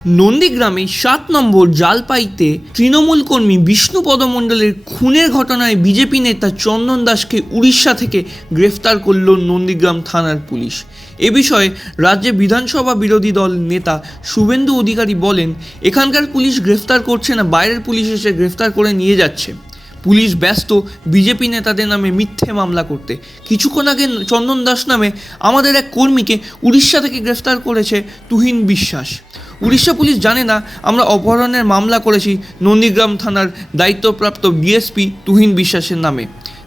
নন্দীগ্রামে ৭ নম্বর জালপাইতে তৃণমূল কর্মী বিষ্ণুপদ মণ্ডলের খুনের ঘটনায় বিজেপি নেতা চন্দন দাসকে উড়িষ্যা থেকে গ্রেফতার করল নন্দীগ্রাম থানার পুলিশ। এ বিষয়ে রাজ্যে বিধানসভা বিরোধী দল নেতা শুভেন্দু অধিকারী বলেন, এখানকার পুলিশ গ্রেফতার করছে না, বাইরের পুলিশ এসে গ্রেফতার করে নিয়ে যাচ্ছে। পুলিশ ব্যস্ত বিজেপি নেতাদের নামে মিথ্যে মামলা করতে। কিছুক্ষণ আগে চন্দন দাস নামে আমাদের এক কর্মীকে উড়িষ্যা থেকে গ্রেফতার করেছে তুহিন বিশ্বাস। উড়িষ্যা পুলিশ জানে না আমরা অপহরণের মামলা করেছি নন্দীগ্রাম থানার দায়িত্বপ্রাপ্ত ডিএসপি তুহিন বিশ্বাসের নামে।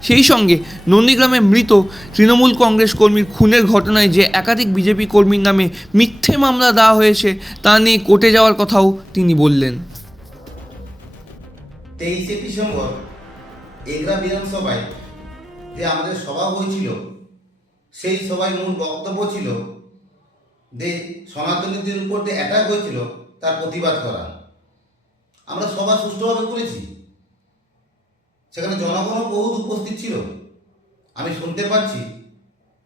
সেই সঙ্গে নন্দীগ্রামে মৃত তৃণমূল কংগ্রেস কর্মীর খুনের ঘটনায় যে একাধিক বিজেপি কর্মীর নামে মিথ্যে মামলা দেওয়া হয়েছে তা নিয়ে কোর্টে যাওয়ার কথাও তিনি বললেন। 23শে ডিসেম্বর এগরা বিধানসভায় যে আমাদের সভা হয়েছিল, সেই সভায় মূল বক্তব্য ছিল যে সনাতনীদের উপর যে অ্যাটাক হয়েছিল তার প্রতিবাদ করা। আমরা সভা সুষ্ঠুভাবে করেছি, সেখানে জনগণও বহুত উপস্থিত ছিল। আমি শুনতে পাচ্ছি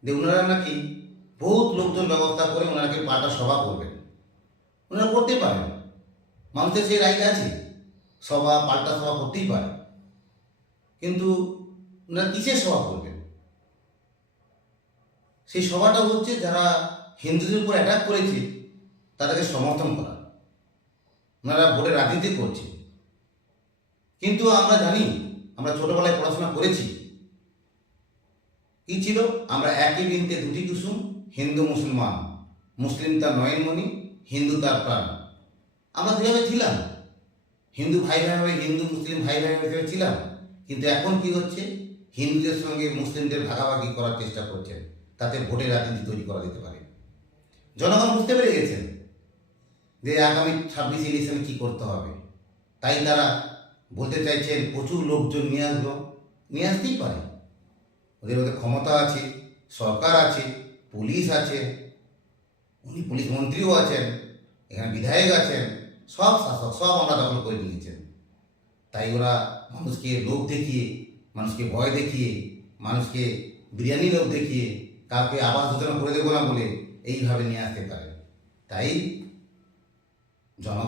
যে ওনারা নাকি বহুত লোকজন ব্যবস্থা করে ওনাকে পাল্টা সভা করবেন। ওনারা করতে পারেন, মানুষের সেই রাইট আছে, সভা পাল্টা সভা করতেই পারে, কিন্তু ওনারা কিসের সভা করবেন? সেই সভাটা হচ্ছে যারা হিন্দুদের উপর অ্যাটাক করেছে তাদেরকে সমর্থন করা। ওনারা ভোটে রাজনীতি করছে, কিন্তু আমরা জানি, আমরা ছোটবেলায় পড়াশোনা করেছি, কি ছিল, আমরা একই বৃন্তে দুটি কুসুম, হিন্দু মুসলমান, মুসলিম তার নয়নমণি, হিন্দু তার প্রাণ। আমরা যেভাবে ছিলাম, হিন্দু ভাই ভাই ভাবে, হিন্দু মুসলিম ভাই ভাই হিসেবে ছিলাম, কিন্তু এখন কি হচ্ছে, হিন্দুদের সঙ্গে মুসলিমদের ভাগাভাগি করার চেষ্টা করছেন, তাতে ভোটের রাজনীতি তৈরি করা যেতে পারে। জনগণ বুঝতে পেরে গেছেন যে আগামী 26 ইলেকশনে কী করতে হবে, তাই তারা বলতে চাইছেন প্রচুর লোকজন নিয়ে আসবো। নিয়ে আসতেই পারে, ওদের ক্ষমতা আছে, সরকার আছে, পুলিশ আছে, উনি পুলিশ মন্ত্রীও আছেন, এখানে বিধায়ক আছেন, সব শাসক, সব আমরা দখল করে নিয়েছেন। তাই ওরা মানুষকে লোভ দেখিয়ে, মানুষকে ভয় দেখিয়ে, মানুষকে বিরিয়ানি লোভ দেখিয়ে, কাউকে আবাস যোজনা করে দেবো না বলে এইভাবে নিয়ে আসতে পারে। তাই জনগণ